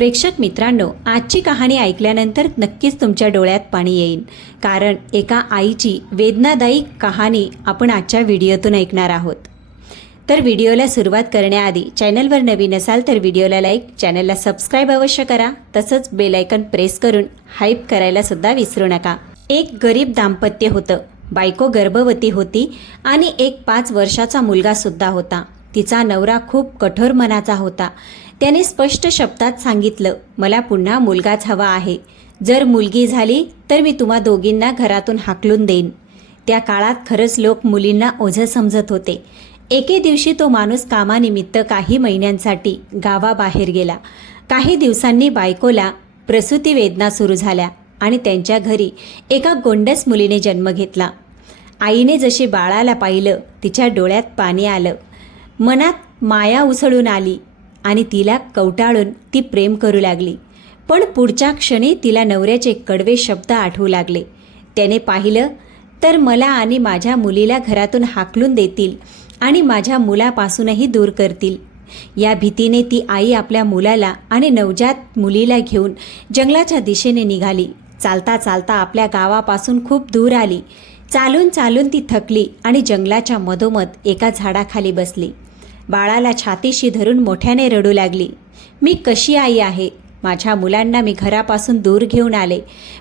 प्रेक्षक मित्रांनो, आजची कहाणी ऐकल्यानंतर नक्कीच तुमच्या डोळ्यात पाणी येईल, कारण एका आईची वेदनादायी कहाणी आपण आजच्या व्हिडिओतून ऐकणार आहोत। तर व्हिडिओला सुरुवात करण्याआधी चॅनलवर नवीन असाल तर व्हिडिओला लाईक, चॅनलला सबस्क्राईब अवश्य करा, तसंच बेल आयकॉन प्रेस करून हाईप करायला सुद्धा विसरू नका। एक गरीब दाम्पत्य होतं। बायको गर्भवती होती आणि एक 5 वर्षाचा मुलगा सुद्धा होता। तिचा नवरा खूप कठोर मनाचा होता। त्याने स्पष्ट शब्दात सांगितलं, मला पुन्हा मुलगाच हवा आहे। जर मुलगी झाली तर मी तुम्हा दोघींना घरातून हाकलून देईन। त्या काळात खरंच लोक मुलींना ओझं समजत होते। एके दिवशी तो माणूस कामानिमित्त काही महिन्यांसाठी गावाबाहेर गेला। काही दिवसांनी बायकोला प्रसूती वेदना सुरू झाल्या आणि त्यांच्या घरी एका गोंडस मुलीने जन्म घेतला। आईने जशी बाळाला पाहिलं, तिच्या डोळ्यात पाणी आलं, मनात माया उसळून आली आणि तिला कवटाळून ती प्रेम करू लागली। पण पुढच्या क्षणी तिला नवऱ्याचे कडवे शब्द आठवू लागले। त्याने पाहिलं तर मला आणि माझ्या मुलीला घरातून हाकलून देतील आणि माझ्या मुलापासूनही दूर करतील। या भीतीने ती आई आपल्या मुलाला आणि नवजात मुलीला घेऊन जंगलाच्या दिशेने निघाली। चालता चालता आपल्या गावापासून खूप दूर आली। चालून चालून ती थकली आणि जंगलाच्या मधोमध एका झाडाखाली बसली। बाळाला छातीशी धरून मोठ्याने रडू लागली। मी कशी आई आहे? माझ्या मुलांना मी घरापासून दूर घेऊन आले,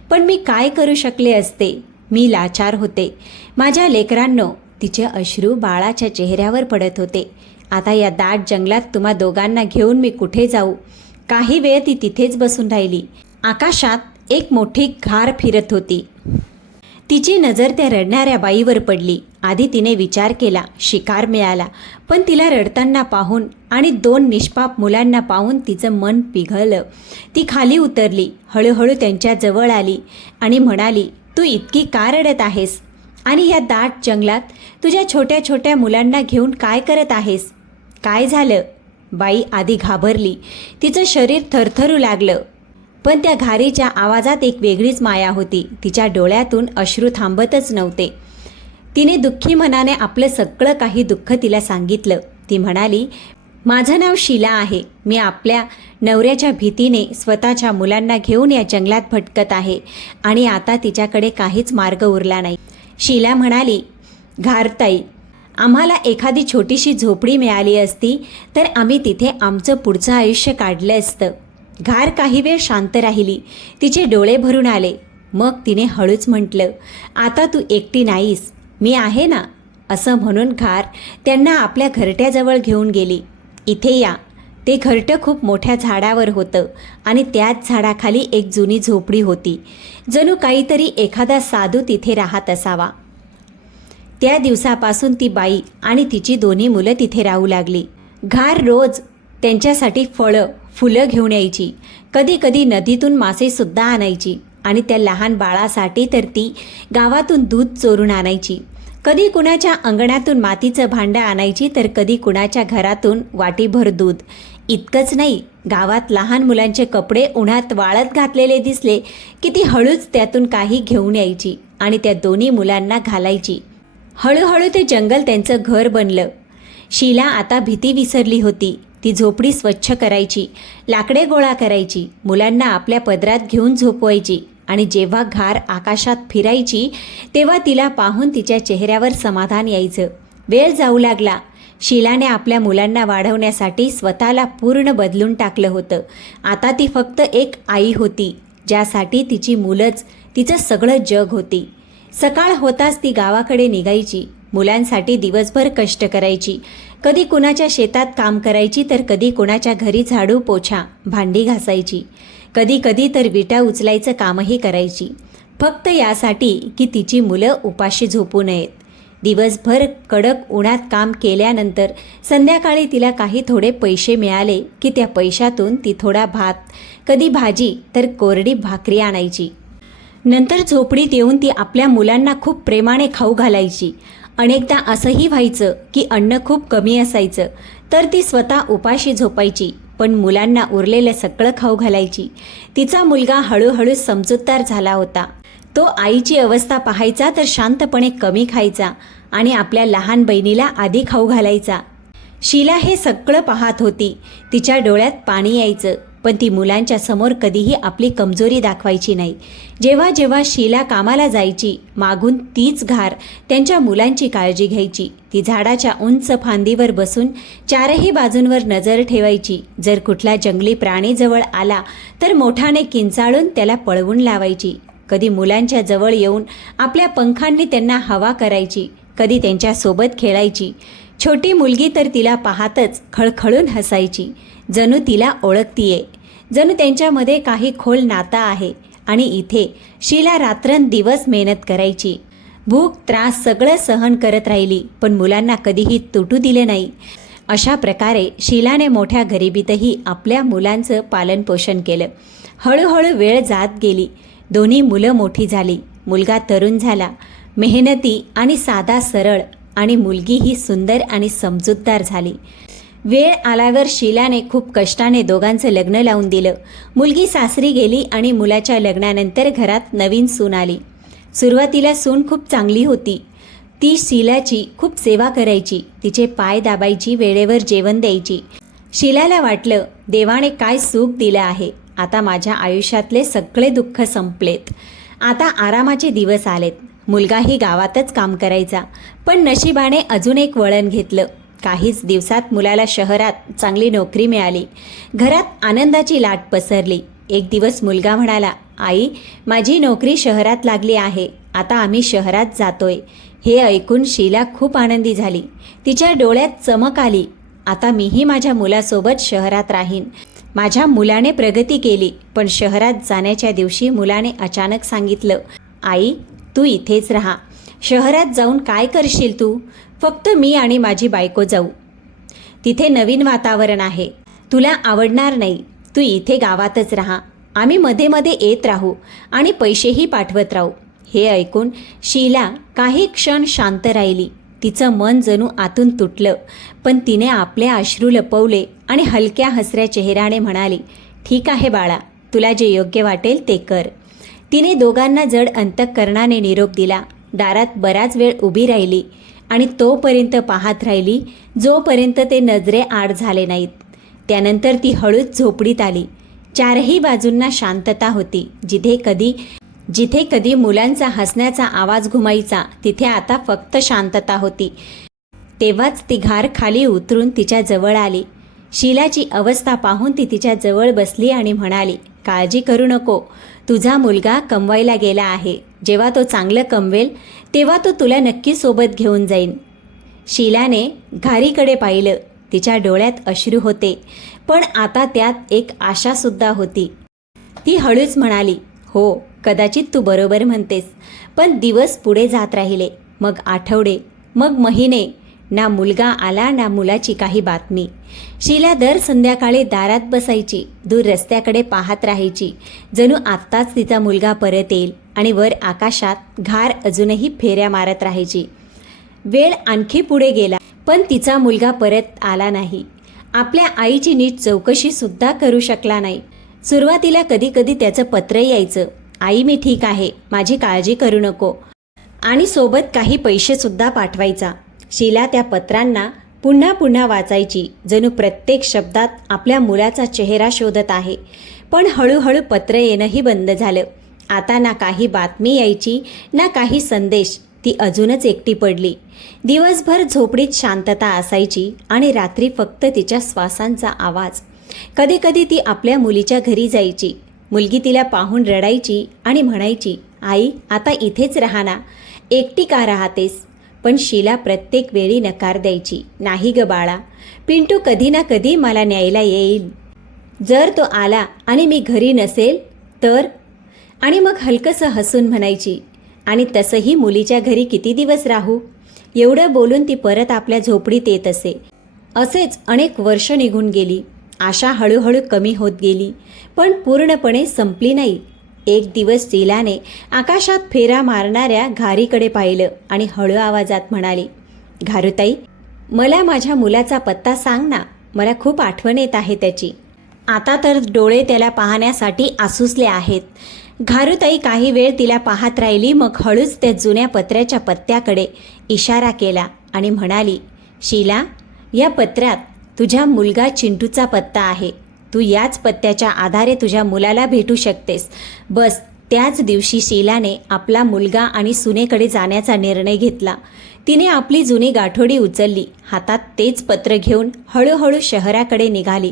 पण मी काय करू शकले असते? मी लाचार होते। माझ्या लेकरांनो, तिचे अश्रू बाळाच्या चेहऱ्यावर पडत होते। आता या दाट जंगलात तुम्हा दोघांना घेऊन मी कुठे जाऊ? काही वेळ ती तिथेच बसून राहिली। आकाशात एक मोठी घार फिरत होती। तिची नजर त्या रडणाऱ्या बाईवर पडली। आधी तिने विचार केला, शिकार मिळाला, पण तिला रडताना पाहून आणि 2 निष्पाप मुलांना पाहून तिचं मन पिघळलं। ती खाली उतरली, हळूहळू त्यांच्या जवळ आली आणि म्हणाली, तू इतकी का रडत आहेस? आणि या दाट जंगलात तुझ्या छोट्या छोट्या मुलांना घेऊन काय करत आहेस? काय झालं? बाई आधी घाबरली, तिचं शरीर थरथरू लागलं, पण त्या घारीच्या आवाजात एक वेगळीच माया होती। तिच्या डोळ्यातून अश्रू थांबतच नव्हते। तिने दुःखी मनाने आपलं सगळं काही दुःख तिला सांगितलं। ती म्हणाली, माझं नाव शीला आहे। मी आपल्या नवऱ्याच्या भीतीने स्वतःच्या मुलांना घेऊन या जंगलात भटकत आहे आणि आता तिच्याकडे काहीच मार्ग उरला नाही। शीला म्हणाली, घारताई, आम्हाला एखादी छोटीशी झोपडी मिळाली असती तर आम्ही तिथे आमचं पुढचं आयुष्य काढलं असतं। घार काही वेळ शांत राहिली, तिचे डोळे भरून आले। मग तिने हळूच म्हटलं, आता तू एकटी नाहीस, मी आहे ना। असं म्हणून घार त्यांना आपल्या घरट्याजवळ घेऊन गेली। इथे या। ते घरटं खूप मोठ्या झाडावर होतं आणि त्याच झाडाखाली एक जुनी झोपडी होती। जणू काहीतरी एखादा साधू तिथे राहत असावा। त्या दिवसापासून ती बाई आणि तिची 2 मुलं तिथे राहू लागली। घार रोज त्यांच्यासाठी फळं फुलं घेऊन यायची। कधी कधी नदीतून मासेसुद्धा आणायची आणि त्या लहान बाळासाठी तर ती गावातून दूध चोरून आणायची। कधी कुणाच्या अंगणातून मातीचं भांडं आणायची तर कधी कुणाच्या घरातून वाटीभर दूध। इतकंच नाही, गावात लहान मुलांचे कपडे उन्हात वाळत घातलेले दिसले की ती हळूच त्यातून काही घेऊन यायची आणि त्या 2 मुलांना घालायची। हळूहळू ते जंगल त्यांचं घर बनलं। शीला आता भीती विसरली होती। ती झोपडी स्वच्छ करायची, लाकडे गोळा करायची, मुलांना आपल्या पदरात घेऊन झोपवायची आणि जेव्हा घार आकाशात फिरायची तेव्हा तिला पाहून तिच्या चेहऱ्यावर समाधान यायचं। वेळ जाऊ लागला। शीलाने आपल्या मुलांना वाढवण्यासाठी स्वतःला पूर्ण बदलून टाकलं होतं। आता ती फक्त एक आई होती, ज्यासाठी तिची मुलंच तिचं सगळं जग होती। सकाळ होताच ती गावाकडे निघायची। मुलांसाठी दिवसभर कष्ट करायची। कधी कुणाच्या शेतात काम करायची तर कधी कुणाच्या घरी झाडू पोछा भांडी घासायची। कधी कधी तर विटा उचलायचं कामही करायची, फक्त यासाठी की तिची मुलं उपाशी झोपू नयेत। दिवसभर कडक उन्हात काम केल्यानंतर संध्याकाळी तिला काही थोडे पैसे मिळाले की त्या पैशातून ती थोडा भात, कधी भाजी तर कोरडी भाकरी आणायची। नंतर झोपडीत येऊन ती आपल्या मुलांना खूप प्रेमाने खाऊ घालायची। अनेकदा असंही व्हायचं की अन्न खूप कमी असायचं तर ती स्वतः उपाशी झोपायची, पण मुलांना उरलेलं सगळं खाऊ घालायची। तिचा मुलगा हळूहळू समजूतदार झाला होता। तो आईची अवस्था पाहायचा तर शांतपणे कमी खायचा आणि आपल्या लहान बहिणीला आधी खाऊ घालायचा। शीला हे सगळं पाहत होती। तिच्या डोळ्यात पाणी यायचं। पण ती मुलांच्या समोर कधीही आपली कमजोरी दाखवायची नाही. जेव्हा जेव्हा शीला कामाला जायची, मागून तीच घार त्यांच्या मुलांची काळजी घ्यायची. ती झाडाच्या उंच फांदीवर बसून चारही बाजूंवर नजर ठेवायची. जर कुठला जंगली प्राणी जवळ आला तर मोठाने किंचाळून त्याला पळवून लावायची. कधी मुलांच्या जवळ येऊन आपल्या पंखांनी त्यांना हवा करायची, कधी त्यांच्यासोबत खेळायची. छोटी मुलगी तर तिला पाहतच खळखळून हसायची, जणू तिला ओळखतीये, जणू त्यांच्यामध्ये काही खोल नातं आहे. आणि इथे शीला रात्रंदिवस मेहनत करायची. भूक त्रास सगळं सहन करत राहिली, पण मुलांना कधीही तुटू दिले नाही. अशा प्रकारे शीलाने मोठ्या गरिबीतही आपल्या मुलांचं पालनपोषण केलं. हळूहळू वेळ जात गेली. दोन्ही मुलं मोठी झाली. मुलगा तरुण झाला, मेहनती आणि साधा सरळ, आणि मुलगी ही सुंदर आणि समजूतदार झाली. वेळ आल्यावर शीलाने खूप कष्टाने दोघांचं लग्न लावून दिलं. मुलगी सासरी गेली आणि मुलाच्या लग्नानंतर घरात नवीन सून आली. सुरुवातीला सून खूप चांगली होती. ती शीलाची खूप सेवा करायची, तिचे पाय दाबायची, वेळेवर जेवण द्यायची. शीलाला वाटलं, देवाने काय सुख दिलं आहे. आता माझ्या आयुष्यातले सगळे दुःख संपलेत. आता आरामाचे दिवस आलेत. मुलगाही गावातच काम करायचा, पण नशिबाने अजून एक वळण घेतलं. काहीच दिवसात मुलाला शहरात चांगली नोकरी मिळाली. घरात आनंदाची लाट पसरली. एक दिवस मुलगा म्हणाला, आई, माझी नोकरी शहरात लागली आहे. आता आम्ही शहरात जातोय. हे ऐकून शीला खूप आनंदी झाली. तिच्या डोळ्यात चमक आली. आता मीही माझ्या मुलासोबत शहरात राहीन. माझ्या मुलाने प्रगती केली, पण शहरात जाण्याच्या दिवशी मुलाने अचानक सांगितलं, आई, तू इथेच राहा. शहरात जाऊन काय करशील तू? फक्त मी आणि माझी बायको जाऊ. तिथे नवीन वातावरण आहे, तुला आवडणार नाही. तू इथे गावातच राहा. आम्ही मध्ये मध्ये येत राहू आणि पैसेही पाठवत राहू. हे ऐकून शीला काही क्षण शांत राहिली. तिचं मन जणू आतून तुटलं, पण तिने आपले अश्रू लपवले आणि हलक्या हसऱ्या चेहऱ्याने म्हणाली, ठीक आहे बाळा, तुला जे योग्य वाटेल ते कर. तिने दोघांना जड अंतःकरणाने निरोप दिला. दारात बराच वेळ उभी राहिली आणि तोपर्यंत पाहत राहिली जोपर्यंत ते नजरे आड झाले नाहीत. त्यानंतर ती हळूच झोपडीत आली. चारही बाजूंना शांतता होती. जिथे कधी मुलांचा हसण्याचा आवाज घुमायचा, तिथे आता फक्त शांतता होती. तेव्हाच ती घार खाली उतरून तिच्या जवळ आली. शीलाची अवस्था पाहून ती तिच्या जवळ बसली आणि म्हणाली, काळजी करू नको. तुझा मुलगा कमवायला गेला आहे. जेव्हा तो चांगलं कमवेल तेव्हा तो तुला नक्की सोबत घेऊन जाईन. शीलाने घारीकडे पाहिलं. तिच्या डोळ्यात अश्रू होते, पण आता त्यात एक आशासुद्धा होती. ती हळूच म्हणाली, हो, कदाचित तू बरोबर म्हणतेस. पण दिवस पुढे जात राहिले. मग आठवडे, मग महिने. ना मुलगा आला ना मुलाची काही बातमी. शीला दर संध्याकाळी दारात बसायची, दूर रस्त्याकडे पाहत राहायची, जणू आत्ताच तिचा मुलगा परत येईल. आणि वर आकाशात घार अजूनही फेऱ्या मारत राहायची. वेळ आणखी पुढे गेला, पण तिचा मुलगा परत आला नाही. आपल्या आईची नीट चौकशीसुद्धा करू शकला नाही. सुरुवातीला कधी कधी त्याचं पत्र यायचं, आई, मी ठीक आहे, माझी काळजी करू नको, आणि सोबत काही पैसेसुद्धा पाठवायचा. शीला त्या पत्रांना पुन्हा पुन्हा वाचायची, जणू प्रत्येक शब्दात आपल्या मुलाचा चेहरा शोधत आहे. पण हळूहळू पत्र येणंही बंद झालं. आता ना काही बातमी यायची ना काही संदेश. ती अजूनच एकटी पडली. दिवसभर झोपडीत शांतता असायची आणि रात्री फक्त तिच्या श्वासांचा आवाज. कधी कधी ती आपल्या मुलीच्या घरी जायची. मुलगी तिला पाहून रडायची आणि म्हणायची, आई, आता इथेच राहा ना, एकटी का राहतेस? पण शीला प्रत्येक वेळी नकार द्यायची, नाही ग बाळा, पिंटू कधी ना कधी मला न्यायला येईल. जर तो आला आणि मी घरी नसेल तर? आणि मग हलकंसं हसून म्हणायची, आणि तसंही मुलीच्या घरी किती दिवस राहू? एवढं बोलून ती परत आपल्या झोपडीत येत असे. असेच अनेक वर्ष निघून गेली. आशा हळूहळू कमी होत गेली, पण पूर्णपणे संपली नाही. एक दिवस शीलाने आकाशात फेरा मारणाऱ्या घारीकडे पाहिलं आणि हळू आवाजात म्हणाली, घारुताई, मला माझ्या मुलाचा पत्ता सांग ना, मला खूप आठवण येत आहे त्याची. आता तर डोळे त्याला पाहण्यासाठी आसुसले आहेत. घारुताई काही वेळ तिला पाहत राहिली. मग हळूच त्या जुन्या पत्र्याच्या पत्त्याकडे इशारा केला आणि म्हणाली, शीला, या पत्रात तुझ्या मुलगा चिंटूचा पत्ता आहे. तू याच पत्त्याच्या आधारे तुझ्या मुलाला भेटू शकतेस. बस त्याच दिवशी शीलाने आपला मुलगा आणि सुनेकडे जाण्याचा निर्णय घेतला. तिने आपली जुनी गाठोडी उचलली. हातात तेच पत्र घेऊन हळूहळू शहराकडे निघाली.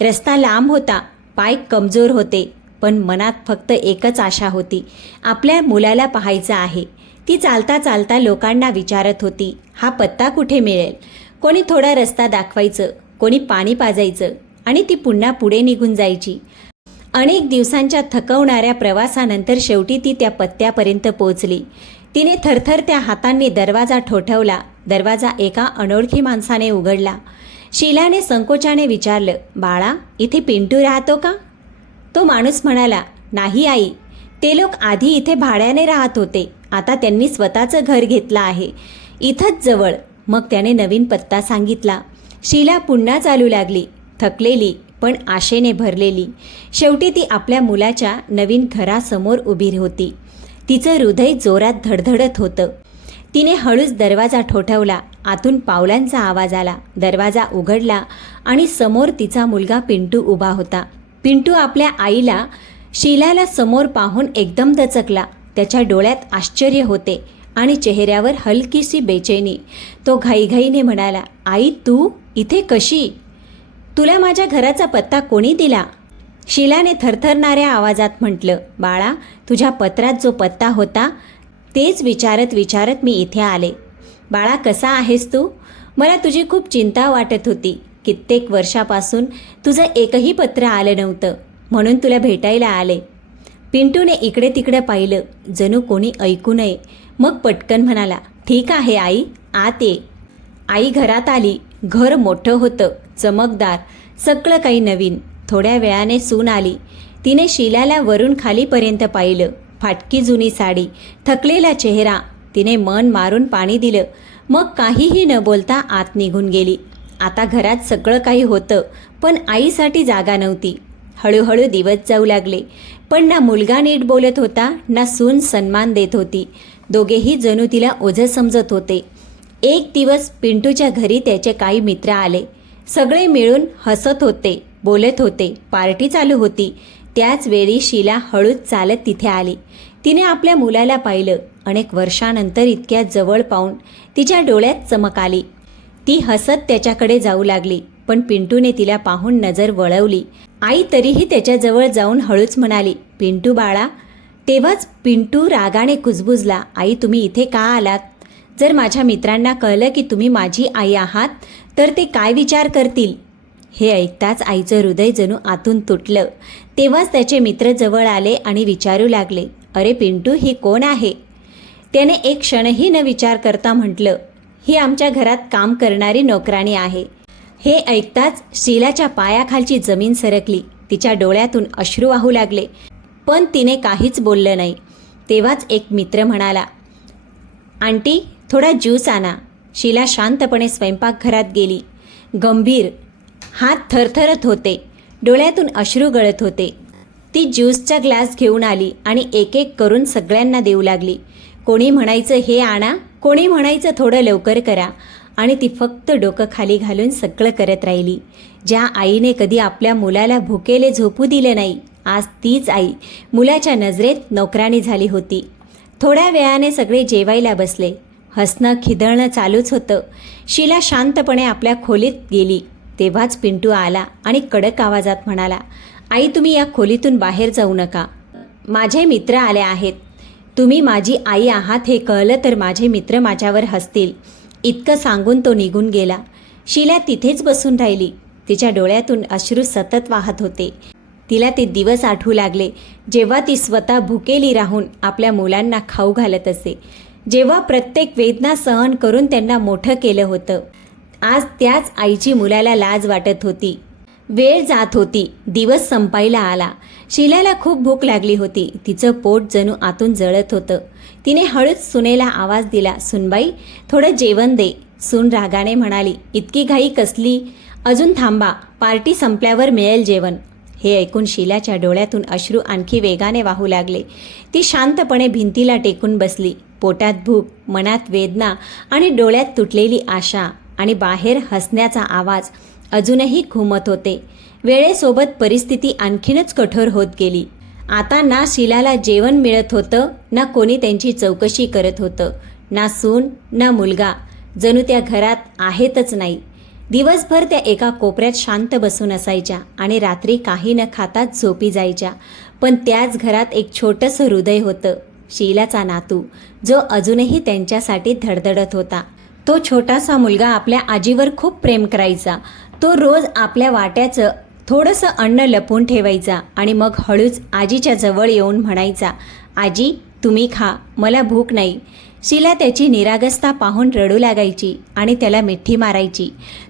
रस्ता लांब होता, पाय कमजोर होते, पण मनात फक्त एकच आशा होती, आपल्या मुलाला पाहायचं आहे. ती चालता चालता लोकांना विचारत होती, हा पत्ता कुठे मिळेल? कोणी थोडा रस्ता दाखवायचं, कोणी पाणी पाजायचं आणि ती पुन्हा पुढे निघून जायची. अनेक दिवसांच्या थकवणाऱ्या प्रवासानंतर शेवटी ती त्या पत्त्यापर्यंत पोचली. तिने थरथरत्या हातांनी दरवाजा ठोठवला. दरवाजा एका अनोळखी माणसाने उघडला. शीलाने संकोचाने विचारलं, बाळा, इथे पिंटू राहतो का? तो माणूस म्हणाला, नाही आई, ते लोक आधी इथे भाड्याने राहत होते, आता त्यांनी स्वतःचं घर घेतलं आहे, इथंच जवळ. मग त्याने नवीन पत्ता सांगितला. शीला पुन्हा चालू लागली, थकलेली पण आशेने भरलेली. शेवटी ती आपल्या मुलाच्या नवीन घरासमोर उभी होती. तिचं हृदय जोरात धडधडत होतं. तिने हळूच दरवाजा ठोठवला. आतून पावलांचा आवाज आला. दरवाजा उघडला आणि समोर तिचा मुलगा पिंटू उभा होता. पिंटू आपल्या आईला, शीलाला समोर पाहून एकदम दचकला. त्याच्या डोळ्यात आश्चर्य होते आणि चेहऱ्यावर हलकीशी बेचैनी. तो घाईघाईने म्हणाला, आई, तू इथे कशी? तुला माझ्या घराचा पत्ता कोणी दिला? शीलाने थरथरणाऱ्या आवाजात म्हटलं, बाळा, तुझ्या पत्रात जो पत्ता होता तेच विचारत विचारत मी इथे आले. बाळा, कसा आहेस तू? मला तुझी खूप चिंता वाटत होती. कित्येक वर्षापासून तुझं एकही पत्र आलं नव्हतं, म्हणून तुला भेटायला आले. पिंटूने इकडे तिकडे पाहिलं, जणू कोणी ऐकू नये. मग पटकन म्हणाला, ठीक आहे आई, आत ये. आई घरात आली. घर मोठं होतं, चमकदार, सगळं काही नवीन. थोड्या वेळाने सून आली. तिने शीलाला वरून खालीपर्यंत पाहिलं. फाटकी जुनी साडी, थकलेला चेहरा. तिने मन मारून पाणी दिलं. मग काहीही न बोलता आत निघून गेली. आता घरात सगळं काही होतं, पण आईसाठी जागा नव्हती. हळूहळू दिवस जाऊ लागले, पण ना मुलगा नीट बोलत होता, ना सून सन्मान देत होती. दोघेही जणू तिला ओझं समजत होते. एक दिवस पिंटूच्या घरी त्याचे काही मित्र आले. सगळे मिळून हसत होते, बोलत होते, पार्टी चालू होती. त्याच वेळी शीला हळूच चालत तिथे आली. तिने आपल्या मुलाला पाहिलं. अनेक वर्षानंतर इतक्या जवळ पाहून तिच्या डोळ्यात चमक आली. ती हसत त्याच्याकडे जाऊ लागली, पण पिंटूने तिला पाहून नजर वळवली. आई तरीही त्याच्याजवळ जाऊन हळूच म्हणाली, पिंटू बाळा. तेव्हाच पिंटू रागाने कुजबुजला, आई, तुम्ही इथे का आलात? जर माझ्या मित्रांना कळलं की तुम्ही माझी आई आहात तर ते काय विचार करतील? हे ऐकताच आईचं हृदय जणू आतून तुटलं. तेव्हाच त्याचे मित्र जवळ आले आणि विचारू लागले, अरे पिंटू, ही कोण आहे? त्याने एक क्षणही न विचार करता म्हटलं, ही आमच्या घरात काम करणारी नोकराणी आहे. हे ऐकताच शीलाच्या पायाखालची जमीन सरकली. तिच्या डोळ्यातून अश्रू वाहू लागले, पण तिने काहीच बोललं नाही. तेव्हाच एक मित्र म्हणाला, आंटी, थोडा ज्यूस आणा. शीला शांतपणे स्वयंपाकघरात गेली. गंभीर, हात थरथरत होते, डोळ्यातून अश्रू गळत होते. ती ज्यूसचा ग्लास घेऊन आली आणि एक एक करून सगळ्यांना देऊ लागली. कोणी म्हणायचं हे आणा, कोणी म्हणायचं थोडं लवकर करा, आणि ती फक्त डोकं खाली घालून सगळं करत राहिली. ज्या आईने कधी आपल्या मुलाला भुकेले झोपू दिले नाही, आज तीच आई मुलाच्या नजरेत नोकराणी झाली होती. थोड्या वेळाने सगळे जेवायला बसले. हसणं खिदळणं चालूच होतं. शीला शांतपणे आपल्या खोलीत गेली. तेव्हाच पिंटू आला आणि कडक आवाजात म्हणाला, आई, तुम्ही या खोलीतून बाहेर जाऊ नका. माझे मित्र आले आहेत. तुम्ही माझी आई आहात हे कळलं तर माझे मित्र माझ्यावर हसतील. इतकं सांगून तो निघून गेला. शीला तिथेच बसून राहिली. तिच्या डोळ्यातून अश्रू सतत वाहत होते. तिला ते दिवस आठवू लागले, जेव्हा ती स्वतः भुकेली राहून आपल्या मुलांना खाऊ घालत असे, जेव्हा प्रत्येक वेदना सहन करून त्यांना मोठं केलं होतं. आज त्याच आईची मुलाला लाज वाटत होती. वेळ जात होती. दिवस संपायला आला. शीलाला खूप भूक लागली होती. तिचं पोट जणू आतून जळत होतं. तिने हळूच सुनेला आवाज दिला, सुनबाई, थोडं जेवण दे. सून रागाने म्हणाली, इतकी घाई कसली? अजून थांबा, पार्टी संपल्यावर मिळेल जेवण. हे ऐकून शीलाच्या डोळ्यातून अश्रू आणखी वेगाने वाहू लागले. ती शांतपणे भिंतीला टेकून बसली. पोटात भूक, मनात वेदना आणि डोळ्यात तुटलेली आशा आणि बाहेर हसण्याचा आवाज अजूनही घुमत होते. वेळेसोबत परिस्थिती आणखीनच कठोर होत गेली. आता ना शीलाला जेवण मिळत होतं, ना कोणी त्यांची चौकशी करत होतं, ना सून ना मुलगा, जणू त्या घरात आहेतच नाही. दिवसभर त्या एका कोपऱ्यात शांत बसून असायच्या आणि रात्री काही न खाता झोपी जायच्या. पण त्याच घरात एक छोटंसं हृदय होतं, शीलाचा नातू, जो अजूनही त्यांच्यासाठी धडधडत होता. तो छोटासा मुलगा आपल्या आजीवर खूप प्रेम करायचा. तो रोज आपल्या वाट्याचं थोडंसं अन्न लपवून ठेवायचा आणि मग हळूच आजीच्या जवळ येऊन म्हणायचा, आजी तुम्ही खा, मला भूक नाही. शीला त्याची निरागसता पाहून रडू लागायची आणि त्याला मिठी मारायची.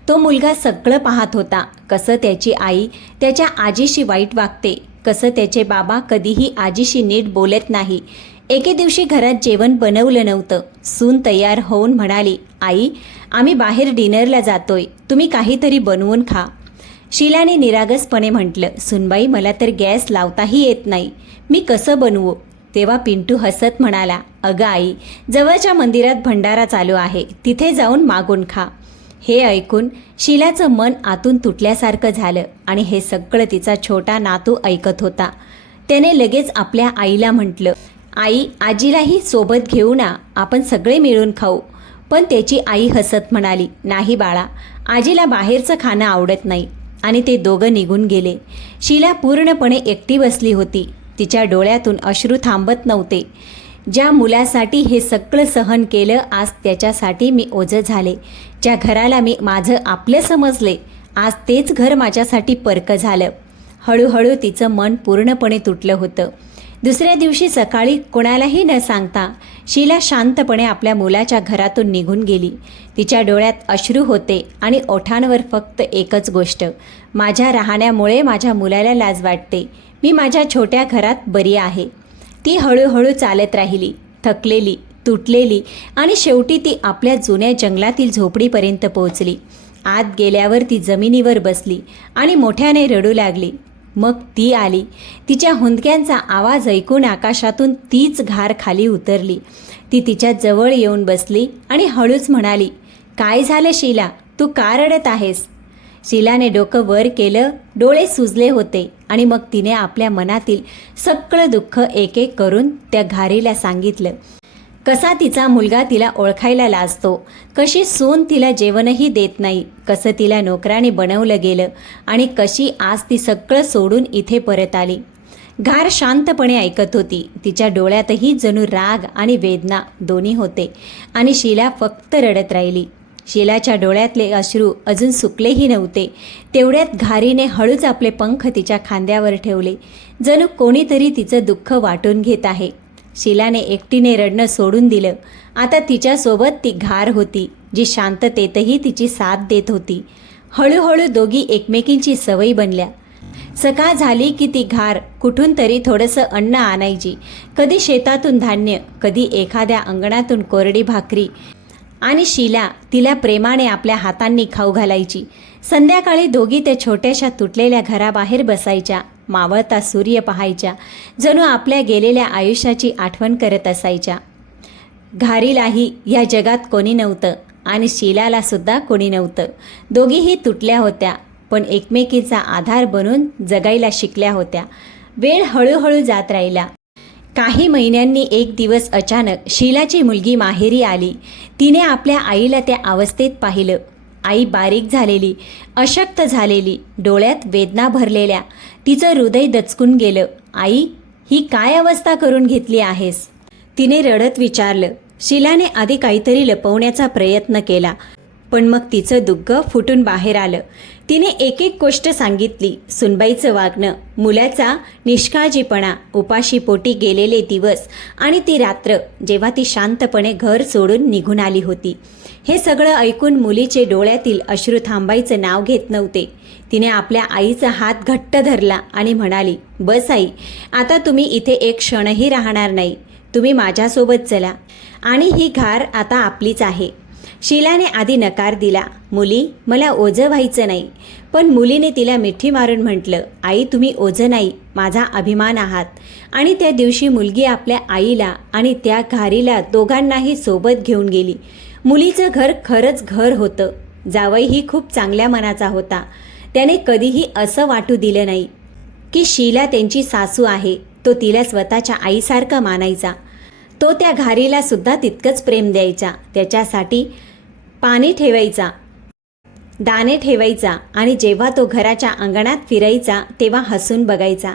तो मुलगा सगळं पाहत होता, कसं त्याची आई त्याच्या आजीशी वाईट वागते, कसं त्याचे बाबा कधीही आजीशी नीट बोलत नाही. एके दिवशी घरात जेवण बनवलं नव्हतं. सून तयार होऊन म्हणाली, आई आम्ही बाहेर डिनरला जातोय, तुम्ही काहीतरी बनवून खा. शीलाने निरागसपणे म्हटलं, सुनबाई मला तर गॅस लावताही येत नाही, मी कसं बनवू. तेव्हा पिंटू हसत म्हणाला, अगं आई जवळच्या मंदिरात भंडारा चालू आहे, तिथे जाऊन मागून खा. हे ऐकून शीलाचं मन आतून तुटल्यासारखं झालं आणि हे सगळं तिचा छोटा नातू ऐकत होता. त्याने लगेच आपल्या आईला म्हटलं, आई आजीलाही सोबत घेऊ ना, आपण सगळे मिळून खाऊ. पण त्याची आई हसत म्हणाली, नाही बाळा, आजीला बाहेरचं खाणं आवडत नाही. आणि ते दोघं निघून गेले. शीला पूर्णपणे एकटी बसली होती. तिच्या डोळ्यातून अश्रू थांबत नव्हते. ज्या मुलासाठी हे सगळं सहन केलं, आज त्याच्यासाठी मी ओझं झाले. ज्या घराला मी माझं आपलं समजले, आज तेच घर माझ्यासाठी परकं झालं. हळूहळू तिचं मन पूर्णपणे तुटलं होतं. दुसऱ्या दिवशी सकाळी कोणालाही न सांगता शीला शांतपणे आपल्या मुलाच्या घरातून निघून गेली. तिच्या डोळ्यात अश्रू होते आणि ओठांवर फक्त एकच गोष्ट, माझ्या राहण्यामुळे माझ्या मुलाला लाज वाटते, मी माझ्या छोट्या घरात बरी आहे. ती हळूहळू चालत राहिली, थकलेली, तुटलेली आणि शेवटी ती आपल्या जुन्या जंगलातील झोपडीपर्यंत पोहोचली. आत गेल्यावर ती जमिनीवर बसली आणि मोठ्याने रडू लागली. मग ती आली. तिच्या हुंदक्यांचा आवाज ऐकून आकाशातून तीच घार खाली उतरली. ती तिच्या जवळ येऊन बसली आणि हळूच म्हणाली, काय झालं शीला, तू का रडत आहेस. शीलाने डोकं वर केलं, डोळे सुजले होते आणि मग तिने आपल्या मनातील सगळं दुःख एक एक करून त्या घारीला सांगितलं. कसा तिचा मुलगा तिला ओळखायला लाजतो, कशी सून तिला जेवणही देत नाही, कसं तिला नोकराने बनवलं गेलं आणि कशी आज ती सगळं सोडून इथे परत आली. घार शांतपणे ऐकत होती. तिच्या डोळ्यातही जणू राग आणि वेदना दोन्ही होते आणि शीला फक्त रडत राहिली. शीलाच्या डोळ्यातले अश्रू अजून सुकलेही नव्हते. तेवढ्यात घारीने हळूच आपले पंख तिच्या खांद्यावर ठेवले, जणू कोणीतरी तिचं दुःख वाटून घेत आहे. शीलाने एकटीने रडणं सोडून दिलं. आता तिच्यासोबत ती घार होती, जी शांततेतही तिची साथ देत होती. हळूहळू दोघी एकमेकींची सवय बनल्या. सकाळ झाली की ती घार कुठून तरी थोडंसं अन्न आणायची. कधी शेतातून धान्य, कधी एखाद्या अंगणातून कोरडी भाकरी, आणि शीला तिला प्रेमाने आपल्या हातांनी खाऊ घालायची. संध्याकाळी दोघी त्या छोट्याशा तुटलेल्या घराबाहेर बसायच्या, मावळता सूर्य पाहायच्या, जणू आपल्या गेलेल्या आयुष्याची आठवण करत असायच्या. घारीलाही या जगात कोणी नव्हतं आणि शीलाला सुद्धा कोणी नव्हतं. दोघीही तुटल्या होत्या, पण एकमेकीचा आधार बनून जगायला शिकल्या होत्या. वेळ हळूहळू जात राहिला. काही महिन्यांनी एक दिवस अचानक शीलाची मुलगी माहेरी आली. तिने आपल्या आईला त्या अवस्थेत पाहिलं. आई बारीक झालेली, अशक्त झालेली, डोळ्यात वेदना भरलेल्या. तिचं हृदय दचकून गेलं. आई, ही काय अवस्था करून घेतली आहेस? तिने रडत विचारलं. शीलाने आधी काहीतरी लपवण्याचा प्रयत्न केला, पण मग तिचं दुःख फुटून बाहेर आलं. तिने एक एक गोष्ट सांगितली. सुनबाईचं वागणं, मुलाचा निष्काळजीपणा, उपाशी पोटी गेलेले दिवस आणि ती रात्र जेव्हा ती शांतपणे घर सोडून निघून आली होती. हे सगळं ऐकून मुलीचे डोळ्यातील अश्रू थांबायचं नाव घेत नव्हते. तिने आपल्या आईचा हात घट्ट धरला आणि म्हणाली, बस आई, आता तुम्ही इथे एक क्षणही राहणार नाही. तुम्ही माझ्यासोबत चला आणि ही घार आता आपलीच आहे. शीलाने आधी नकार दिला. मुली, मला ओझं व्हायचं नाही. पण मुलीने तिला मिठी मारून म्हटलं, आई तुम्ही ओझं नाही, माझा अभिमान आहात. आणि त्या दिवशी मुलगी आपल्या आईला आणि त्या घारीला दोघांनाही सोबत घेऊन गेली. मुलीचं घर खरंच घर होतं. जावईही खूप चांगल्या मनाचा होता. त्याने कधीही असं वाटू दिलं नाही की शीला त्यांची सासू आहे. तो तिला स्वतःच्या आईसारखं मानायचा. तो त्या घारीला सुद्धा तितकंच प्रेम द्यायचा. त्याच्यासाठी पाणी ठेवायचा, दाणे ठेवायचा आणि जेव्हा तो घराच्या अंगणात फिरायचा तेव्हा हसून बघायचा.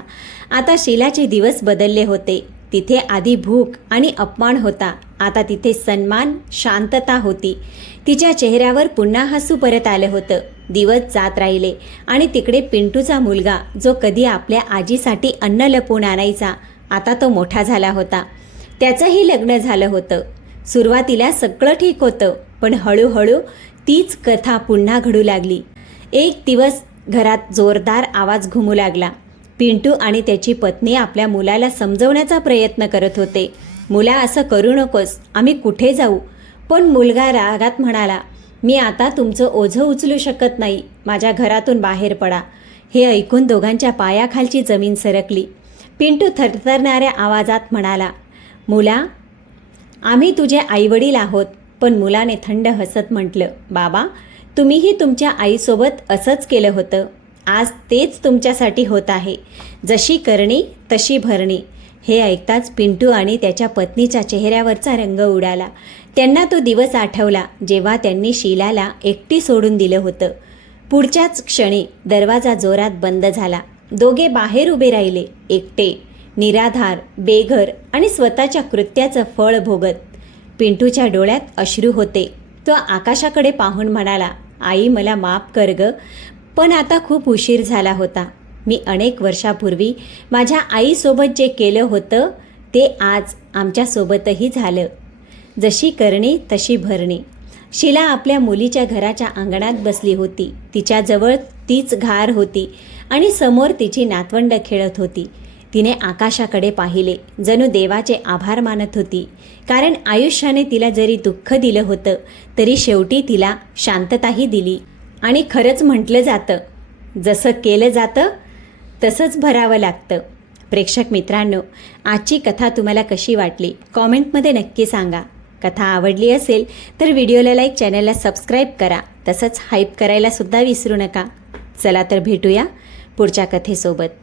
आता शीलाचे दिवस बदलले होते. तिथे आधी भूक आणि अपमान होता, आता तिथे सन्मान, शांतता होती. तिच्या चेहऱ्यावर पुन्हा हसू परत आलं होतं. दिवस जात राहिले आणि तिकडे पिंटूचा मुलगा, जो कधी आपल्या आजीसाठी अन्न लपवून आणायचा, आता तो मोठा झाला होता. त्याचंही लग्न झालं होतं. सुरुवातीला सगळं ठीक होतं, पण हळूहळू तीच कथा पुन्हा घडू लागली. एक दिवस घरात जोरदार आवाज घुमू लागला. पिंटू आणि त्याची पत्नी आपल्या मुलाला समजवण्याचा प्रयत्न करत होते. मुला, असं करू नकोस, आम्ही कुठे जाऊ? पण मुलगा रागात म्हणाला, मी आता तुमचं ओझं उचलू शकत नाही, माझ्या घरातून बाहेर पडा. हे ऐकून दोघांच्या पायाखालची जमीन सरकली. पिंटू थरथरणाऱ्या आवाजात म्हणाला, मुला, आम्ही तुझे आईवडील आहोत. पण मुलाने थंड हसत म्हटलं, बाबा, तुम्हीही तुमच्या आईसोबत असंच केलं होतं. आज तेच तुमच्यासाठी होत आहे. जशी करणी तशी भरणी. हे ऐकताच पिंटू आणि त्याच्या पत्नीच्या चेहऱ्यावरचा रंग उडाला. त्यांना तो दिवस आठवला जेव्हा त्यांनी शीलाला एकटी सोडून दिलं होतं. पुढच्याच क्षणी दरवाजा जोरात बंद झाला. दोघे बाहेर उभे राहिले, एकटे, निराधार, बेघर आणि स्वतःच्या कृत्याचं फळ भोगत. पिंटूच्या डोळ्यात अश्रू होते. तो आकाशाकडे पाहून म्हणाला, आई, मला माफ कर ग, पण आता खूप उशीर झाला होता. मी अनेक वर्षापूर्वी माझ्या आईसोबत जे केलं होतं ते आज आमच्यासोबतही झालं. जशी करणी तशी भरणी. शीला आपल्या मुलीच्या घराच्या अंगणात बसली होती. तिच्याजवळ तीच घार होती आणि समोर तिची नातवंड खेळत होती. तिने आकाशाकडे पाहिले, जणू देवाचे आभार मानत होती. कारण आयुष्याने तिला जरी दुःख दिलं होतं तरी शेवटी तिला शांतताही दिली. आणि खरंच म्हटलं जातं, जसं केलं जातं तसंच भरावं लागतं. प्रेक्षक मित्रांनो, आजची कथा तुम्हाला कशी वाटली कॉमेंटमध्ये नक्की सांगा. कथा आवडली असेल तर व्हिडिओला लाईक, चॅनलला सबस्क्राईब करा. तसंच हाईप करायला सुद्धा विसरू नका. चला तर भेटूया पुढच्या कथेसोबत.